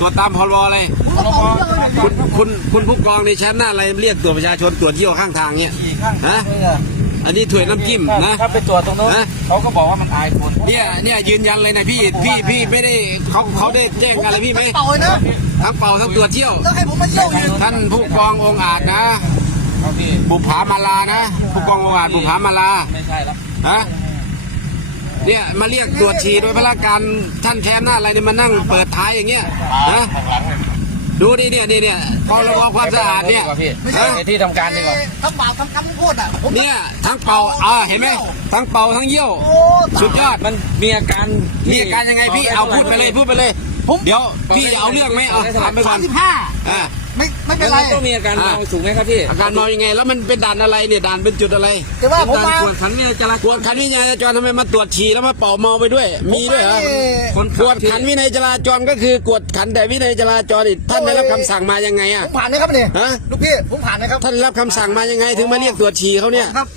ตรวจตามพรบอะไรพรบคุณคุณคุณผู้กองในชั้นหน้าอะไรเรียกตรวจประชาชนตรวจเยี่ยวข้างทางเนี่ยขี่ข้างฮะอันนี้ถ้วยน้ำจิ้มนะถ้าไปตรวจตรงนู้นฮะเขาก็บอกว่ามันอายคนเนี่ยเนี่ยยืนยันเลยนะพี่พี่พี่ไม่ได้เขาเขาได้แจ้งอะไรพี่ไหมเป่าเลยนะทั้งเป่าทั้งตรวจเที่ยวแล้วให้ผมมาเยี่ยวอีกท่านผู้กององค์อาจนะครับพี่บุภามาลานะ ผู้กององค์อาจบุภามาลาไม่ใช่แล้วฮะ เนี่ยมาเรียกตรวจฉี่โดยพระการท่านแทนหน้าอะไรเนี่ยมานั่งเปิดท้ายอย่างเงี้ยนะข้างหลังเนี่ยดูดิเนี่ยนี่เนี่ยพรบความสะอาดเนี่ยพี่ฮะในที่ทำการดีกว่าทำบาปทำกรรมทั้งโคตรอะผมเนี่ยทั้งเป่าอ่าเห็นไหมทั้งเป่าทั้งเยี่ยวโอ้สุดยอดมันมีอาการมีอาการยังไงพี่เอาพูดไปเลยพูดไปเลยเดี๋ยวพี่เอาเรื่องไหมเอาถามไปก่อสานมสิบห้าอ่า ไม่ไม่เป็แล้นวไรมันต้องมีอาการเมาถูกไหมครับพี่อาการเมายังไง แล้วมันเป็นด่านอะไรเนี่ยด่านเป็นจุดอะไรแต่ว่าผมการมาตรวจขันวินัยจราจกวดขันวินัยจราจรทำไมมาตรวจฉี่แล้วมาเป่าเมาไปด้วย มีด้วยเหรอคนกวดขันวินัยจราจรก็คือกวดขันแต่วินัยจราจรอีกท่านได้รับคำสั่งมายังไงผอะมผ่านนะครับเนี่ยฮะลูกพี่ผมผ่านนะครับท่านรับคำสั่งมายังไง ถึงมาเรียกตรวจฉี่เขาเนี่ยครับ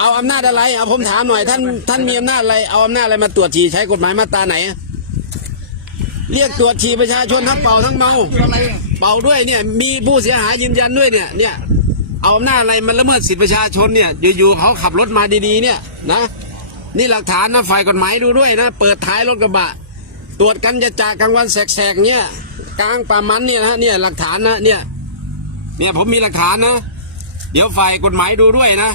เอาอำนาจอะไรเอาผมถามหน่อยท่านท่านมีอำนาจอะไรเอาอำนาจอะไรมาตรวจฉี่ใช้กฎหมายมาตราไหน เรียกตรวจฉี่ประชาชนทั้งเป่าทั้งเมา เป่าด้วยเนี่ย มีผู้เสียหายยืนยันด้วยเนี่ย เนี่ย เอาอำนาจอะไรมันละเมิดสิทธิประชาชนเนี่ย อยู่ๆเขาขับรถมาดีๆ เนี่ยนะ นี่หลักฐานนะฝ่ายกฎหมายดูด้วยนะ เปิดท้ายรถกระบะ ตรวจกันจะจากกลางวันแสกๆเนี่ย กลางป่ามันเนี่ยนะเนี่ยหลักฐานนะเนี่ย เนี่ยผมมีหลักฐานนะ เดี๋ยวฝ่ายกฎหมายดูด้วยนะ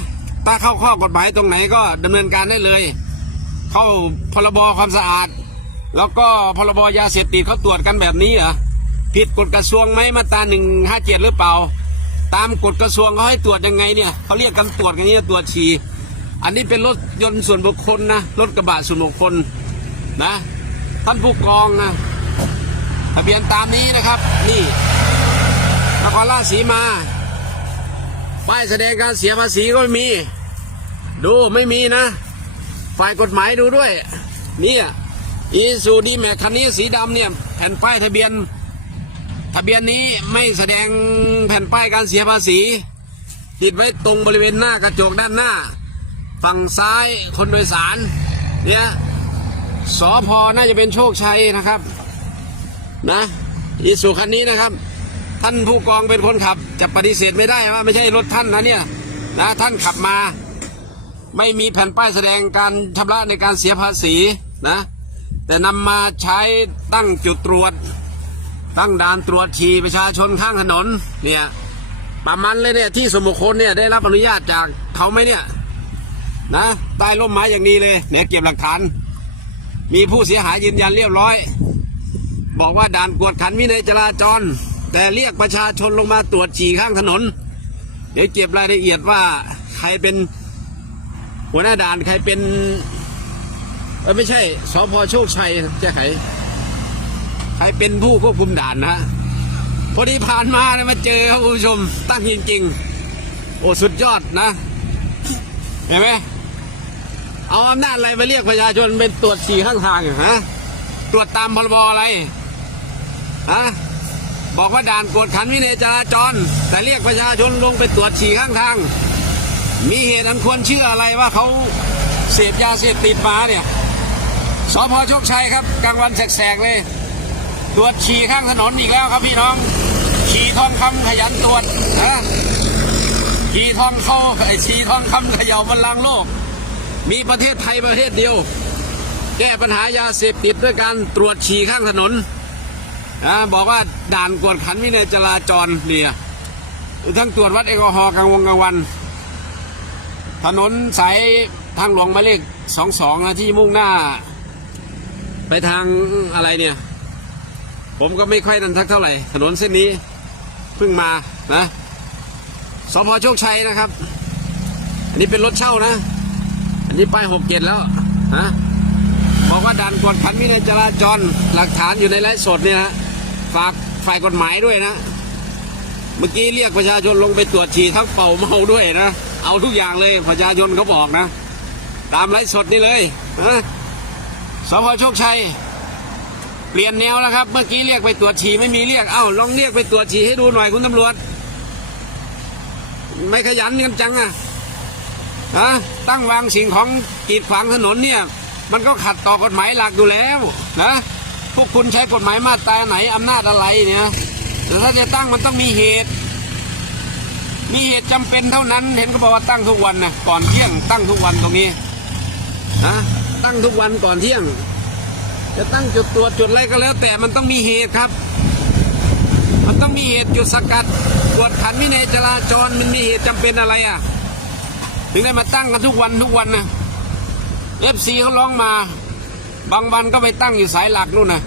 ถ้าเข้าข้อกฎหมายตรงไหนก็ดำเนินการได้เลย เข้าพรบความสะอาด แล้วก็พรบยาเสพติดเขาตรวจกันแบบนี้เหรอผิดกฎกระทรวงไหมมาตราหนึ่งห้าเจ็ดหรือเปล่า ตามกฎกระทรวงเขาให้ตรวจยังไงเนี่ยเขาเรียกกันตรวจกันนี้ตรวจฉี่อันนี้เป็นรถยนต์ส่วนบุคคลนะรถกระบะส่วนบุคคลนะ ท่านผู้กองนะทะเบียนตามนี้นะครับ นี่นครราชสีมาป้ายแสดงการเสียภาษีก็ไม่มี ดูไม่มีนะ ฝ่ายกฎหมายดูด้วยนี่ย อีซูดีแม็กคันนี้สีดำเนี่ย แผ่นป้ายทะเบียน ทะเบียนนี้ไม่แสดงแผ่นป้ายการเสียภาษี ติดไว้ตรงบริเวณหน้ากระจกด้านหน้า ฝั่งซ้ายคนโดยสาร เนี่ยสอพอน่าจะเป็นโชคชัยนะครับ นะอีซูคันนี้นะครับ ท่านผู้กองเป็นคนขับ จะปฏิเสธไม่ได้ว่าไม่ใช่รถท่านนะเนี่ยนะท่านขับมา ไม่มีแผ่นป้ายแสดงการชำระในการเสียภาษีนะ แต่นำมาใช้ตั้งจุดตรวจ ตั้งด่านตรวจฉี่ประชาชนข้างถนน เนี่ยประมาณเลยเนี่ยที่สมุคคลเนี่ยได้รับอนุญาตจากเขาไหมเนี่ย นะใต้ร่มไม้อย่างนี้เลยเนี่ยเก็บหลักฐาน มีผู้เสียหายยืนยันเรียบร้อย บอกว่าด่านกวดขันวินัยจราจร แต่เรียกประชาชนลงมาตรวจฉี่ข้างถนน เดี๋ยวเก็บรายละเอียดว่าใครเป็นหัวหน้าด่านใครเป็น เออไม่ใช่สพโชคชัยใช่ใครใครเป็นผู้ควบคุมด่านนะพอดีผ่านมาเนี่ยมาเจอครับคุณผู้ชม ตั้งจริงๆ โอ้สุดยอดนะ เห็นไหมเอาอำนาจอะไรมาเรียกประชาชนเป็นตรวจฉี่ข้างทางอะฮะตรวจตามพรบอะไรฮะบอกว่าด่านกวดขันวินัยจราจร แต่เรียกประชาชนลงไปตรวจฉี่ข้างทาง มีเหตุอันควรเชื่ออะไรว่าเขาเสพยาเสพติดมาเนี่ย สพโชคชัยครับกลางวันแสกๆเลย ตรวจฉี่ข้างถนนอีกแล้วครับพี่น้อง ฉี่ทองคำขยันตรวจนะฉี่ทองเข้าไอ้ฉี่ทองคำเขย่าบัลลังโลก มีประเทศไทยประเทศเดียว แก้ปัญหายาเสพติดด้วยการตรวจฉี่ข้างถนนนะบอกว่าด่านกวดขันวินัยจราจรเนี่ยทั้งตรวจวัดแอลกอฮอล์กลางวงกลางวัน ถนนสายทางหลวงหมายเลขสองสองนะที่มุ่งหน้า ไปทางอะไรเนี่ย ผมก็ไม่ค่อยนันทักเท่าไหร่ ถนนเส้นนี้เพิ่งมานะสพโชคชัยนะครับ อันนี้เป็นรถเช่านะ อันนี้ป้ายหกเจ็ดแล้วฮะบอกว่าด่านกวดขันวินัยจราจรหลักฐานอยู่ในไลฟ์สดเนี่ยนะฝากฝ่ายกฎหมายด้วยนะ เมื่อกี้เรียกประชาชนลงไปตรวจฉี่ทั้งเป่าเมาด้วยนะ เอาทุกอย่างเลยประชาชนเขาบอกนะ ตามไลฟ์สดนี่เลยนะ สพโชคชัย เปลี่ยนแนวแล้วครับ เมื่อกี้เรียกไปตรวจฉี่ไม่มีเรียก เอ้าลองเรียกไปตรวจฉี่ให้ดูหน่อยคุณตำรวจ ไม่ขยันกันจังอะฮะตั้งวางสิ่งของกีดขวางถนนเนี่ย มันก็ขัดต่อกฎหมายหลักอยู่แล้วนะพวกคุณใช้กฎหมายมาตราไหนอำนาจอะไรเนี่ยแต่ถ้าจะตั้งมันต้องมีเหตุ มีเหตุจำเป็นเท่านั้น เห็นก็บอกว่าตั้งทุกวันนะก่อนเที่ยงตั้งทุกวันตรงนี้นะ ตั้งทุกวันก่อนเที่ยง จะตั้งจุดตรวจจุดอะไรก็แล้ว แต่มันต้องมีเหตุครับ มันต้องมีเหตุจุดสกัดกวดขันวินัยจราจรมันมีเหตุจำเป็นอะไรอะ ถึงได้มาตั้งกันทุกวันทุกวันนะเอฟซีเขาร้องมา บางวันก็ไปตั้งอยู่สายหลักนู่นนะ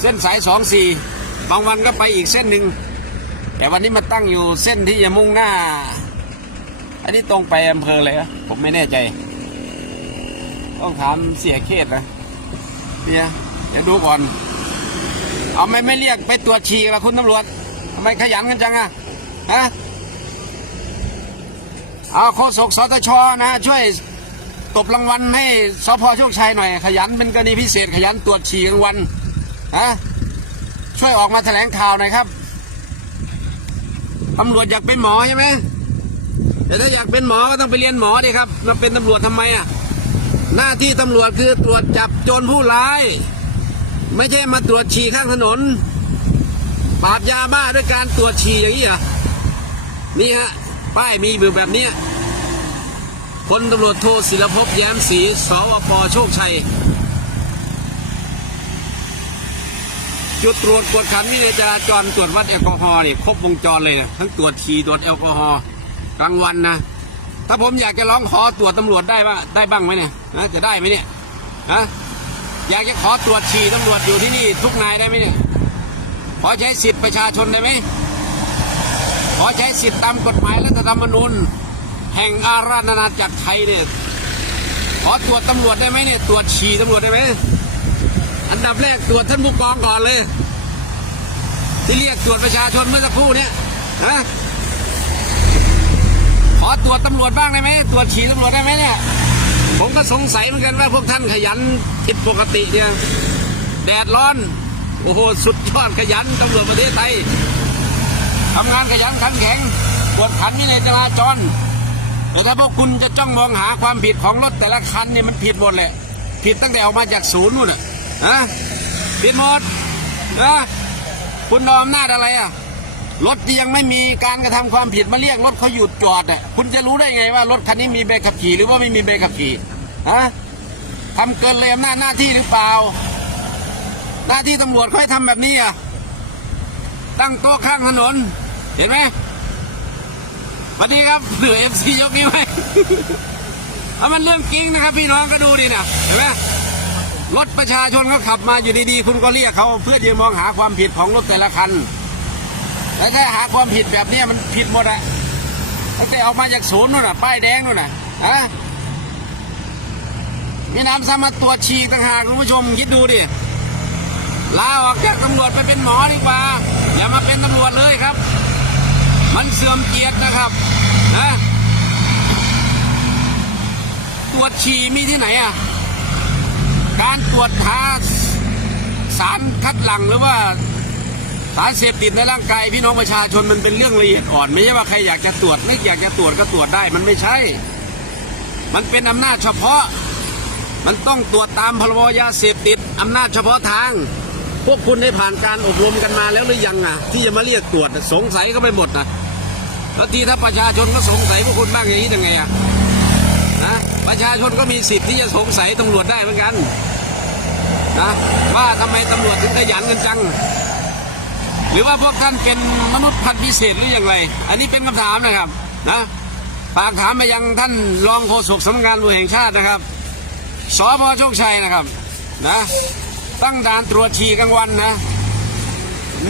เส้นสายสองสี่บางวันก็ไปอีกเส้นหนึ่งแต่วันนี้มาตั้งอยู่เส้นที่จะมุ่งหน้า อันนี้ตรงไปอำเภอเลยอะผมไม่แน่ใจ ต้องถามเสียเขตนะเนี่ยเดี๋ยวดูก่อน เอาไม่ไม่เรียกไปตรวจฉี่ละคุณตำรวจทำไมขยันกันจังอะฮะเอาโฆษกสตชนะ ช่วยตบรางวัลให้สพโชคชัยหน่อย ขยันเป็นกรณีพิเศษ ขยันตรวจฉี่กลางวันฮะช่วยออกมาแถลงข่าวหน่อยครับตำรวจอยากเป็นหมอใช่ไหมแต่ถ้าอยากเป็นหมอก็ต้องไปเรียนหมอดิครับมาเป็นตำรวจทำไมอะ หน้าที่ตำรวจคือตรวจจับโจรผู้ร้าย ไม่ใช่มาตรวจฉี่ข้างถนน ปราบยาบ้าด้วยการตรวจฉี่อย่างนี้เหรอนี่ฮะ ป้ายมีอยู่แบบนี้ยพลตำรวจโทศิลภพแย้มศรีสวปโชคชัย จุดตรวจกวดขันวินัยจราจรตรวจวัดแอลกอฮอล์เนี่ยครบวงจรเลยนะทั้งตรวจฉี่ตรวจแอลกอฮอล์กลางวันนะ ถ้าผมอยากจะร้องขอตรวจตำรวจได้ว่าได้บ้างไหมเนี่ยนะจะได้ไหมเนี่ยฮะอยากจะขอตรวจฉี่ตำรวจอยู่ที่นี่ทุกนายได้ไหมเนี่ยขอใช้สิทธิประชาชนได้ไหมขอใช้สิทธิตามกฎหมายรัฐธรรมนูญแห่งอาราธนาจักรไทยเนี่ยขอตรวจตำรวจได้ไหมเนี่ยตรวจฉี่ตำรวจได้ไหมอันดับแรกตรวจท่านผู้กองก่อนเลย ที่เรียกตรวจประชาชนเมื่อสักครู่เนี่ยนะ ตรวจตำรวจบ้างได้ไหมตรวจฉี่ตำรวจได้ไหมเนี่ย ผมก็สงสัยเหมือนกันว่าพวกท่านขยันผิดปกติเนี่ยแดดร้อน โอ้โห สุดยอดขยันตำรวจประเทศไทยทำงานขยันขันแข็งกวดขันวินัยจราจรแต่ถ้าพวกคุณจะจ้องมองหาความผิดของรถแต่ละคันเนี่ยมันผิดหมดแหละ ผิดตั้งแต่ออกมาจากศูนย์นู่นน่ะนะผิดหมดนะคุณเอาอำนาอะไรอะ รถที่ยังไม่มีการกระทำความผิดมาเรียกรถเขาหยุดจอดอะคุณจะรู้ได้ไงว่ารถคันนี้มีใบขับขี่หรือว่าไม่มีใบขับขี่ฮะทำเกินเลยอำนาจหน้าที่หรือเปล่า หน้าที่ตำรวจเขาให้ทำแบบนี้อะตั้งโต๊ะข้างถนน เห็นไหมสวัสดีครับเหลือเอฟซียกนิ้วให้เอามันเรื่องจริงนะครับ พี่น้องก็ดูดินะเห็นไหมรถประชาชนเขาขับมาอยู่ดีๆ คุณก็เรียกเขาเพื่อจะมองหาความผิดของรถแต่ละคัน แต่ถ้าหาความผิดแบบนี้มันผิดหมดอะตั้งแต่ออกมาจากศูนย์นู่นน่ะ ป้ายแดงนู่นน่ะฮะมีน้ำซ้ำมาตรวจฉี่ต่างหากคุณผู้ชมคิดดูดิลาออกจากตำรวจไปเป็นหมอดีกว่า อย่ามาเป็นตำรวจเลยครับ มันเสื่อมเกียรตินะครับนะตรวจฉี่มีที่ไหนอะ การตรวจหาสารคัดหลั่งหรือว่า สารเสพติดในร่างกายพี่น้องประชาชนมันเป็นเรื่องละเอียดอ่อน ไม่ใช่ว่าใครอยากจะตรวจไม่อยากจะตรวจก็ตรวจได้มันไม่ใช่ มันเป็นอำนาจเฉพาะ มันต้องตรวจตามพรบยาเสพติดอำนาจเฉพาะทาง พวกคุณได้ผ่านการอบรมกันมาแล้วหรือยังอะ ที่จะมาเรียกตรวจสงสัยก็ไปหมดนะแล้วทีถ้าประชาชนก็สงสัยพวกคุณบ้างอย่างนี้ยังไงอะนะประชาชนก็มีสิทธิ์ที่จะสงสัยตำรวจได้เหมือนกันนะว่าทำไมตำรวจถึงขยันกันจัง หรือว่าพวกท่านเป็นมนุษย์พันธุ์พิเศษหรืออย่างไร อันนี้เป็นคำถามนะครับนะฝากถามไปยังท่านรองโฆษกสำนักงานตำรวจแห่งชาตินะครับสพโชคชัยนะครับนะตั้งด่านตรวจฉี่กลางวันนะ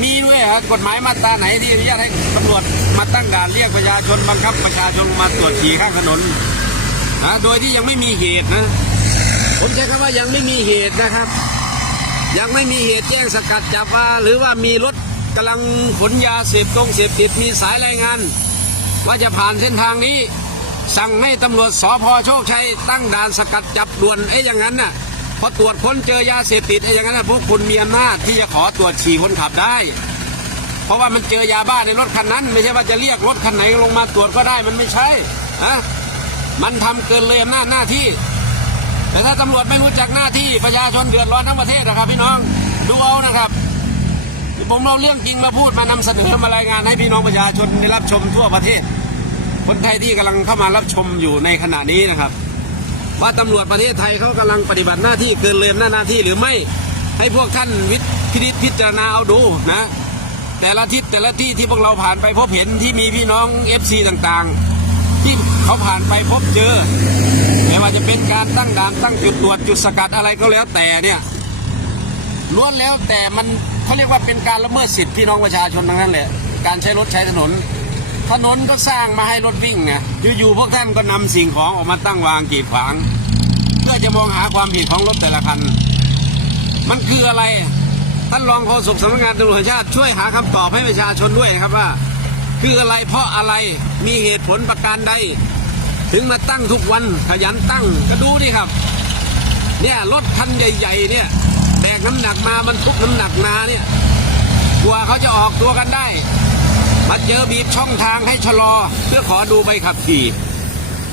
มีด้วยเหรอกฎหมายมาตราไหนที่อนุญาตให้ตำรวจมาตั้งด่านเรียกประชาชนบังคับประชาชนมาตรวจฉี่ข้างถนนนะโดยที่ยังไม่มีเหตุนะผมใช้คำว่ายังไม่มีเหตุนะครับ ยังไม่มีเหตุแจ้งสกัดจับว่าหรือว่ามีรถ กำลังขนยาเสพตรงเสพติดมีสายรายงาน ว่าจะผ่านเส้นทางนี้ สั่งให้ตำรวจสพโชคชัยตั้งด่านสกัดจับด่วนไอ้อย่างนั้นน่ะพอตรวจค้นเจอยาเสพติดไอ้อย่างนั้นน่ะพวกคุณมีอำนาจที่จะขอตรวจฉี่คนขับได้ เพราะว่ามันเจอยาบ้าในรถคันนั้น ไม่ใช่ว่าจะเรียกรถคันไหนลงมาตรวจก็ได้มันไม่ใช่ฮะมันทำเกินเลยอำนาจหน้าที่ แต่ถ้าตำรวจไม่รู้จักหน้าที่ประชาชนเดือดร้อนทั้งประเทศนะครับพี่น้องดูเอานะครับ ผมเอาเรื่องจริงมาพูดมานำเสนอมารายงานให้พี่น้องประชาชนได้รับชมทั่วประเทศ คนไทยที่กำลังเข้ามารับชมอยู่ในขณะนี้นะครับ ว่าตำรวจประเทศไทยเขากำลังปฏิบัติหน้าที่เกินเลยอำนาหน้าที่หรือไม่ให้พวกท่านวิพินิจพิจารณาเอาดูนะ แต่ละทิศแต่ละที่ที่พวกเราผ่านไปพบเห็นที่มีพี่น้องเอฟซีต่างๆ ที่เขาผ่านไปพบเจอไม่ว่าจะเป็นการตั้งด่านตั้งจุดตรวจจุดสกัดอะไรก็แล้วแต่เนี่ยล้วนแล้วแต่มัน เขาเรียกว่าเป็นการละเมิดสิทธิพี่น้องประชาชนทั้งนั้นแหละการใช้รถใช้ถนน ถนนก็สร้างมาให้รถวิ่งไงอยู่ๆพวกท่านก็นำสิ่งของออกมาตั้งวางกีดขวาง เพื่อจะมองหาความผิดของรถแต่ละคัน มันคืออะไรท่านรองโฆษกสำนักงานตำรวจแห่งชาติช่วยหาคำตอบให้ประชาชนด้วยนะครับว่า คืออะไรเพราะอะไรมีเหตุผลประการใดถึงมาตั้งทุกวันขยันตั้งก็ดูดิครับ เนี่ยรถคันใหญ่ ๆ เนี่ย แบกน้ำหนักมามันทุกน้ำหนักมาเนี่ยกว่าเขาจะออกตัวกันได้ มาเจอบีบช่องทางให้ชะลอ เพื่อขอดูใบขับขี่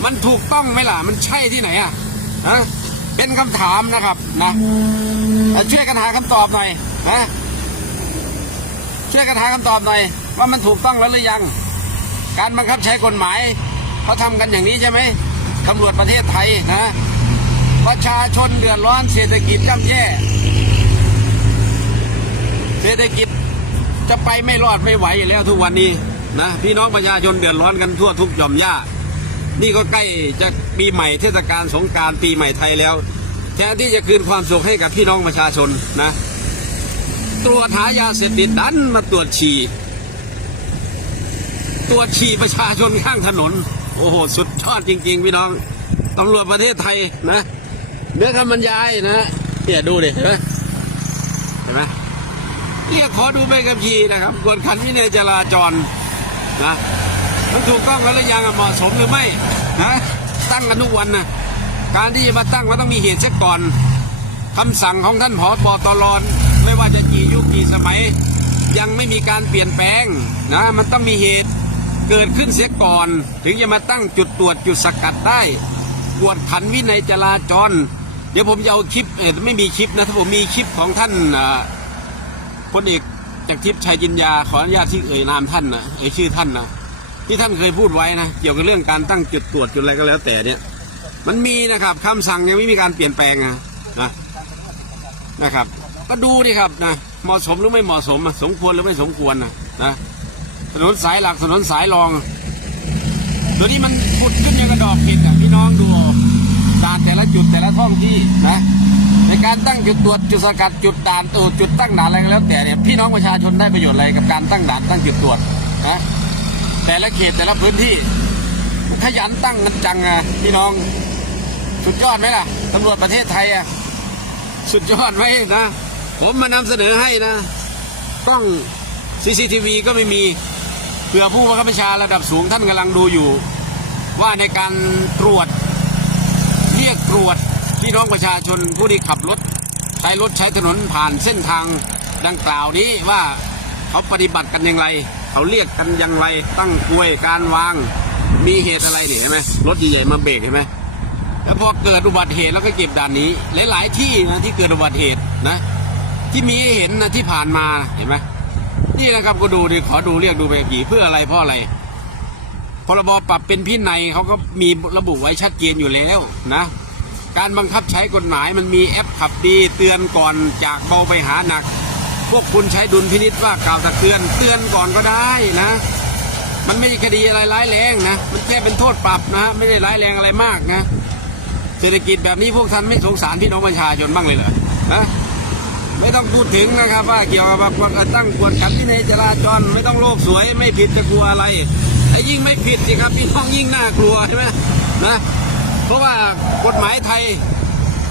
มันถูกต้องไหมล่ะ มันใช่ที่ไหนอะฮะเป็นคำถามนะครับนะช่วยกันหาคำตอบหน่อยนะช่วยกันหาคำตอบหน่อยว่ามันถูกต้องแล้วหรือยัง การบังคับใช้กฎหมายเขาทำกันอย่างนี้ใช่ไหมตำรวจประเทศไทยนะ ประชาชนเดือดร้อนเศรษฐกิจย่ำแย่ เศรษฐกิจจะไปไม่รอดไม่ไหวอยู่แล้วทุกวันนี้นะพี่น้องประชาชนเดือดร้อนกันทั่วทุกหย่อมย่านี่ก็ใกล้จะปีใหม่เทศกาลสงการปีใหม่ไทยแล้ว แทนที่จะคืนความสุขให้กับพี่น้องประชาชนนะตรวจหายาเสพติดดันมาตรวจฉี่ตรวจฉี่ประชาชนข้างถนน โอ้โห สุดยอดจริง ๆ พี่น้องตำรวจประเทศไทยนะเนื้อคำบรรยายนะเนี่ยดูดิเห็นไหมเห็นไหม เรียกขอดูใบขับขี่นะครับกวดขันวินัยจราจรนะมันถูกต้องแล้วหรือยังอะเหมาะสมหรือไม่นะตั้งกันทุกวันนะการที่จะมาตั้งมันต้องมีเหตุเสียก่อนคำสั่งของท่านผอตรไม่ว่าจะกี่ยุคกี่สมัย ยังไม่มีการเปลี่ยนแปลงนะมันต้องมีเหตุเกิดขึ้นเสียก่อน ถึงจะมาตั้งจุดตรวจจุดสกัดได้กวดขันวินัยจราจร เดี๋ยวผมจะเอาคลิปเออไม่มีคลิปนะถ้าผมมีคลิปของท่านอ่า พลเอกจากทิพย์ชัยจินยาขออนุญาตที่เอ่ยนามท่านนะเอ่ยชื่อท่านนะที่ท่านเคยพูดไว้นะเกี่ยวกับเรื่องการตั้งจุดตรวจจุดอะไรก็แล้วแต่เนี่ย มันมีนะครับคำสั่งยังไม่มีการเปลี่ยนแปลงนะนะนะครับ ก็ดูดิครับนะเหมาะสมหรือไม่เหมาะสมสมควรหรือไม่สมควรนะนะถนนสายหลักถนนสายรองตัวนี้มันพุดขึ้นย่างกระดอกเห็ดอะพี่น้องดูเอาด่านแต่ละจุดแต่ละท้องที่นะ ในการตั้งจุดตรวจจุดสกัดจุดด่านตูจุดตั้งด่านอะไรก็แล้ว แต่เนี่ยพี่น้องประชาชนได้ประโยชน์อะไรกับการตั้งด่านตั้งจุดตรวจนะแต่ละเขตแต่ละพื้นที่ขยันตั้งกันจังอะพี่น้องสุดยอดไหมล่ะตำรวจประเทศไทยอะสุดยอดไว้นะผมมานำเสนอให้นะกล้อง CCTV ก็ไม่มีเผื่อผู้บังคับบัญชาระดับสูงท่านกำลังดูอยู่ ว่าในการตรวจเรียกตรวจ พี่น้องประชาชนผู้ที่ขับรถ ใช้รถใช้ถนนผ่านเส้นทางดังกล่าวนี้ว่าเขาปฏิบัติกันอย่างไร เขาเรียกกันอย่างไรตั้งกลวยการวาง มีเหตุอะไรเนี่ยเห็นไหมรถใหญ่ๆมาเบรกเห็นไหมแล้วพอเกิดอุบัติเหตุแล้วก็เก็บด่านนี้หลายๆที่นะที่เกิดอุบัติเหตุนะ ที่มีให้เห็นนะที่ผ่านมาเห็นไหมนี่นะครับก็ดูดิขอดูเรียกดูไปกี่เพื่ออะไรเพราะอะไรพรบปรับเป็นพินัยเขาก็มีระบุไว้ชัดเจนอยู่แล้วนะ การบังคับใช้กฎหมายมันมีแอปขับดีเตือนก่อนจากเบาไปหาหนัก พวกคุณใช้ดุลพินิษว่ากล่าวตักเตือนเตือนก่อนก็ได้นะ มันไม่ใช่คดีอะไรร้ายแรงนะ มันแค่เป็นโทษปรับนะ ไม่ได้ร้ายแรงอะไรมากนะ เศรษฐกิจแบบนี้พวกท่านไม่สงสารพี่น้องประชาชนบ้างเลยเหรอนะไม่ต้องพูดถึงนะครับว่าเกี่ยวกับการตั้งกวดขันที่ในจราจรไม่ต้องโลกสวยไม่ผิดจะกลัวอะไรไอ้ยิ่งไม่ผิดสิครับพี่น้องยิ่งน่ากลัวใช่ไหมนะ เพราะว่ากฎหมายไทย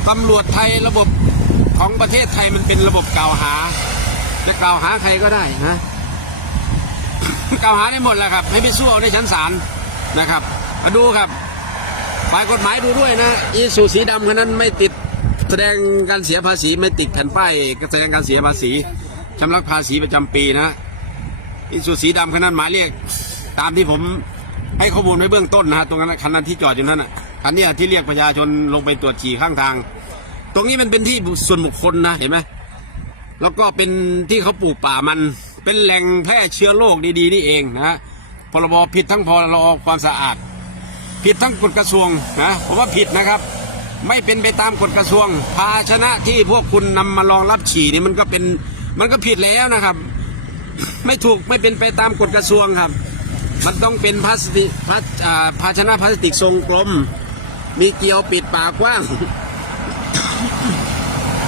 ตำรวจไทยระบบของประเทศไทยมันเป็นระบบกล่าวหา จะกล่าวหาใครก็ได้นะกล่าวหาได้หมดแหละครับ ให้ไปสู้เอาในชั้นศาลนะครับ มาดูครับฝ่ายกฎหมายดูด้วยนะอีสูสีดำคนนั้นไม่ติดแสดงการเสียภาษีไม่ติดแผ่นป้ายแสดงการเสียภาษีชำระภาษีประจำปีนะอีสูสีดำคนนั้นหมายเรียกตามที่ผมให้ข้อมูลไว้เบื้องต้นนะฮะตรงนั้นคันนั้นที่จอดอยู่นั้นนะ อันเนี้ยที่เรียกประชาชนลงไปตรวจฉี่ข้างทาง ตรงนี้มันเป็นที่ส่วนบุคคลนะเห็นไหมแล้วก็เป็นที่เขาปลูกป่ามัน เป็นแหล่งแพร่เชื้อโรคดีๆนี่เองนะพรบผิดทั้งพรบความสะอาด ผิดทั้งกฎกระทรวงนะผมว่าผิดนะครับ ไม่เป็นไปตามกฎกระทรวง ภาชนะที่พวกคุณนำมารองรับฉี่นี่มันก็เป็นมันก็ผิดแล้วนะครับ ไม่ถูกไม่เป็นไปตามกฎกระทรวงครับ มันต้องเป็นพลาสติกพลาสภาชนะพลาสติกทรงกลม มีเกลียวปิดปากกว้าง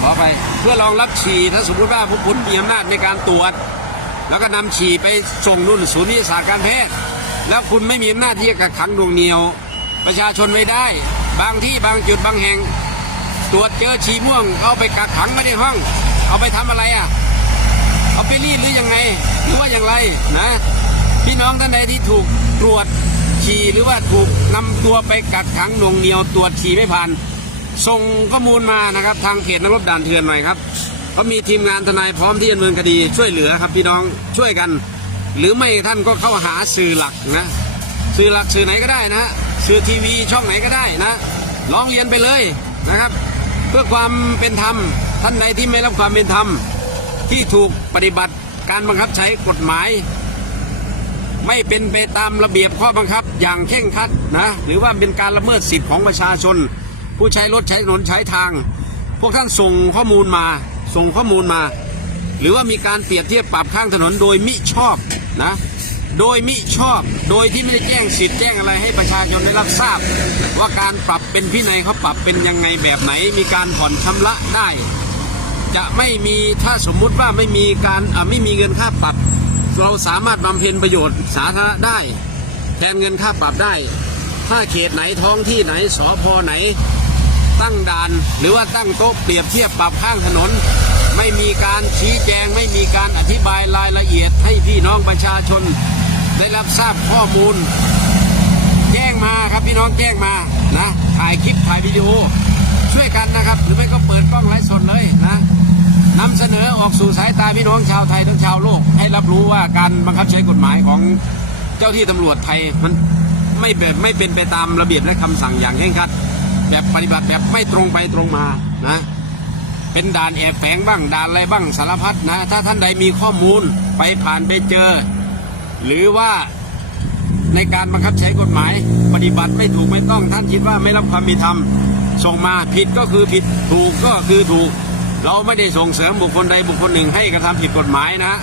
ขอไปเพื่อรองรับฉี่ถ้าสมมติว่าพวกคุณมีอำนาจในการตรวจ แล้วก็นำฉี่ไปส่งนู่นศูนย์วิทยาศาสตร์การแพทย์ แล้วคุณไม่มีอำนาจที่จะกักขังดวงเหนียว ประชาชนไม่ได้ บางที่บางจุดบางแห่ง ตรวจเจอฉี่ม่วง เอาไปกักขังไว้ในห้อง เอาไปทำอะไรอะ เอาไปรีดหรือยังไงหรือว่าอย่างไรนะ พี่น้องท่านใดที่ถูกตรวจ ฉี่หรือว่าถูกนำตัวไปกักขังหน่วงเหนียวตรวจฉี่ไม่ผ่าน ส่งข้อมูลมานะครับ ทางเขตนักรบด่านเถื่อนหน่อยครับก็มีทีมงานทนายพร้อมที่ดำเนินคดีช่วยเหลือครับพี่น้องช่วยกัน หรือไม่ท่านก็เข้าหาสื่อหลักนะสื่อหลักสื่อไหนก็ได้นะสื่อทีวีช่องไหนก็ได้นะร้องเรียนไปเลยนะครับ เพื่อความเป็นธรรมท่านใดที่ไม่รับความเป็นธรรมที่ถูกปฏิบัติการบังคับใช้กฎหมาย ไม่เป็นไปตามระเบียบข้อบังคับอย่างเคร่งคัดนะหรือว่าเป็นการละเมิดสิทธิของประชาชน ผู้ใช้รถใช้ถนนใช้ทาง พวกท่านส่งข้อมูลมา ส่งข้อมูลมา หรือว่ามีการเปรียบเทียบปรับข้างถนนโดยมิชอบนะโดยมิชอบโดยที่ไม่ได้แจ้งสิทธิ์แจ้งอะไรให้ประชาชนได้รับทราบ ว่าการปรับเป็นพินัยเขาปรับเป็นยังไงแบบไหน มีการผ่อนชำระได้ จะไม่มีถ้าสมมุติว่าไม่มีการอะไม่มีเงินค่าปรับ เราสามารถบำเพ็ญประโยชน์สาธารณะได้ แทนเงินค่าปรับได้ ถ้าเขตไหนท้องที่ไหนสอพอไหน ตั้งด่าน หรือว่าตั้งโต๊ะเปรียบเทียบปรับข้างถนน ไม่มีการชี้แจง ไม่มีการอธิบายรายละเอียดให้พี่น้องประชาชน ได้รับทราบข้อมูล แจ้งมาครับพี่น้องแจ้งมานะถ่ายคลิปถ่ายวิดีโอช่วยกันนะครับ หรือไม่ก็เปิดกล้องไลฟ์สดเลยนะ นำเสนอออกสู่สายตาพี่น้องชาวไทยทั้งชาวโลก ให้รับรู้ว่าการบังคับใช้กฎหมายของเจ้าที่ตำรวจไทยมันไม่แบบไม่เป็นไปตามระเบียบและคำสั่งอย่างเคร่งครัด แบบปฏิบัติแบบไม่ตรงไปตรงมานะเป็นด่านแอบแฝงบ้างด่านอะไรบ้างสารพัดนะ ถ้าท่านใดมีข้อมูลไปผ่านไปเจอ หรือว่าในการบังคับใช้กฎหมาย ปฏิบัติไม่ถูกไม่ต้องท่านคิดว่าไม่รับความเป็นธรรมส่งมาผิดก็คือผิดถูกก็คือถูก เราไม่ได้ส่งเสริมบุคคลใดบุคคลหนึ่งให้กระทำผิดกฎหมายนะ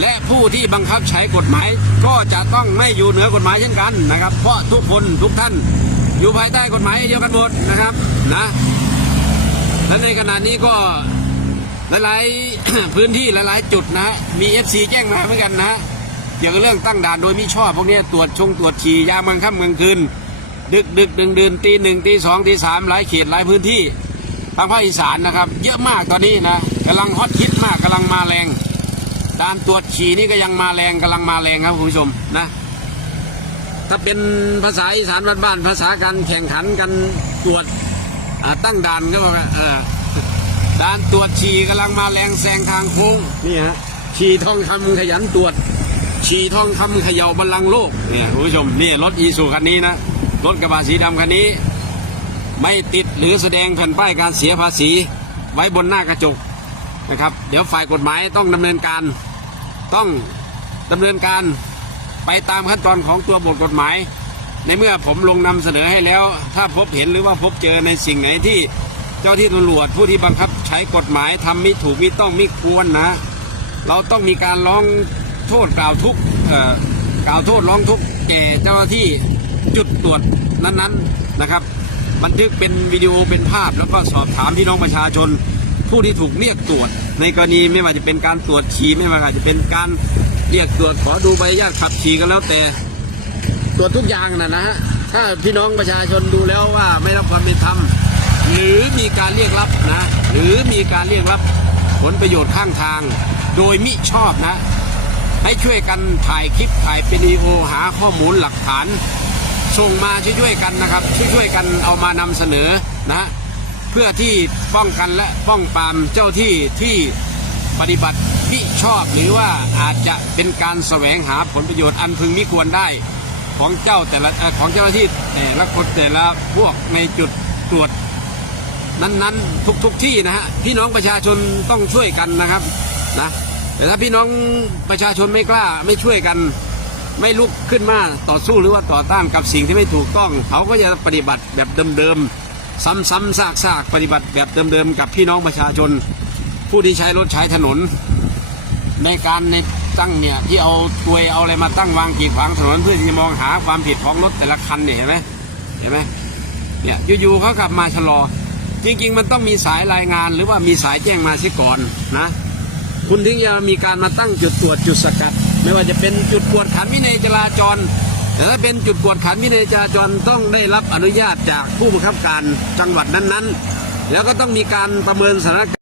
และผู้ที่บังคับใช้กฎหมาย ก็จะต้องไม่อยู่เหนือกฎหมายเช่นกันนะครับ เพราะทุกคนทุกท่านอยู่ภายใต้กฎหมายเดียวกันหมดนะครับนะและในขณะนี้ก็หลายๆพื้นที่หลายๆ จุดนะมีเอฟซีแจ้งมาเหมือนกันนะเกี่ยวกับเรื่องตั้งด่านโดยมิชอบพวกนี้ตรวจชงตรวจฉี่ยามกลางค่ำกลางคืนดึกดึกดึงดื่นตีหนึ่งตีสองตีสามหลายเขตหลายพื้นที่ ทางภาคอีสานนะครับ เยอะมากตอนนี้นะกำลังฮอตฮิตมากกำลังมาแรงด่านตรวจฉี่นี่ก็ยังมาแรงกำลังมาแรงครับคุณผู้ชมนะ ถ้าเป็นภาษาอีสานบ้านๆภาษาการแข่งขันกันตรวจตั้งด่านก็ว่าเออด่านตรวจฉี่กำลังมาแรงแซงทางโค้งนี่ฮะฉี่ทองคำขยันตรวจฉี่ทองคำเขย่าบัลลังโลกเนี่ยคุณผู้ชมนี่รถอีซูคันนี้นะรถกระบะสีดำคันนี้ ไม่ติดหรือแสดงแผ่นป้ายการเสียภาษี ไว้บนหน้ากระจกนะครับ เดี๋ยวฝ่ายกฎหมายต้องดำเนินการต้องดำเนินการไปตามขั้นตอนของตัวบทกฎหมาย ในเมื่อผมลงนำเสนอให้แล้ว ถ้าพบเห็นหรือว่าพบเจอในสิ่งไหนที่เจ้าที่ตำรวจผู้ที่บังคับใช้กฎหมายทำไม่ถูกไม่ต้องไม่ควรนะ เราต้องมีการร้องโทษกล่าวทุกเอ่อกล่าวโทษร้องทุกแก่เจ้าหน้าที่จุดตรวจนั้นๆนะครับ บันทึกเป็นวิดีโอเป็นภาพ แล้วก็สอบถามพี่น้องประชาชน ผู้ที่ถูกเรียกตรวจ ในกรณีไม่ว่าจะเป็นการตรวจฉี่ไม่ว่าจะเป็นการเรียกตรวจขอดูใบอนุญาตขับขี่ก็แล้วแต่ ตรวจทุกอย่างนะนะฮะถ้าพี่น้องประชาชนดูแล้วว่าไม่รับความเป็นธรรมหรือมีการเรียกรับนะหรือมีการเรียกรับผลประโยชน์ข้างทาง โดยมิชอบนะ ให้ช่วยกันถ่ายคลิปถ่ายเป็นวีดีโอหาข้อมูลหลักฐาน ส่งมาช่วยๆกันนะครับ ช่วยๆกันเอามานำเสนอนะเพื่อที่ป้องกันและป้องปรามเจ้าที่ที่ปฏิบัติมิชอบหรือว่าอาจจะเป็นการแสวงหาผลประโยชน์อันพึงมิควรได้ของเจ้าแต่ละของเจ้าหน้าที่แต่ละคนแต่ละพวกในจุดตรวจนั้นๆ ทุกทุกที่นะฮะพี่น้องประชาชนต้องช่วยกันนะครับนะแต่ถ้าพี่น้องประชาชนไม่กล้าไม่ช่วยกัน ไม่ลุกขึ้นมาต่อสู้หรือว่าต่อต้านกับสิ่งที่ไม่ถูกต้อง เขาก็จะปฏิบัติแบบเดิมๆซ้ำๆซากๆปฏิบัติแบบเดิมๆกับพี่น้องประชาชน ผู้ที่ใช้รถใช้ถนน ในการในตั้งเนี่ยที่เอาตัวยเอาอะไรมาตั้งวางกีดขวางถนนเพื่อที่จะมองหาความผิดของรถแต่ละคันเนี่ยเห็นไหมเห็นไหมเนี่ยอยู่ๆเขาขับมาชะลอ จริง ๆ มันต้องมีสายรายงานหรือว่ามีสายแจ้งมาซิก่อนนะ คุณถึงจะมีการมาตั้งจุดตรวจจุดสกัด ไม่ว่าจะเป็นจุดกวดขันวินัยจราจร แต่ถ้าเป็นจุดกวดขันวินัยจราจรต้องได้รับอนุญาตจากผู้บังคับการจังหวัดนั้นๆ แล้วก็ต้องมีการประเมินสถานการณ์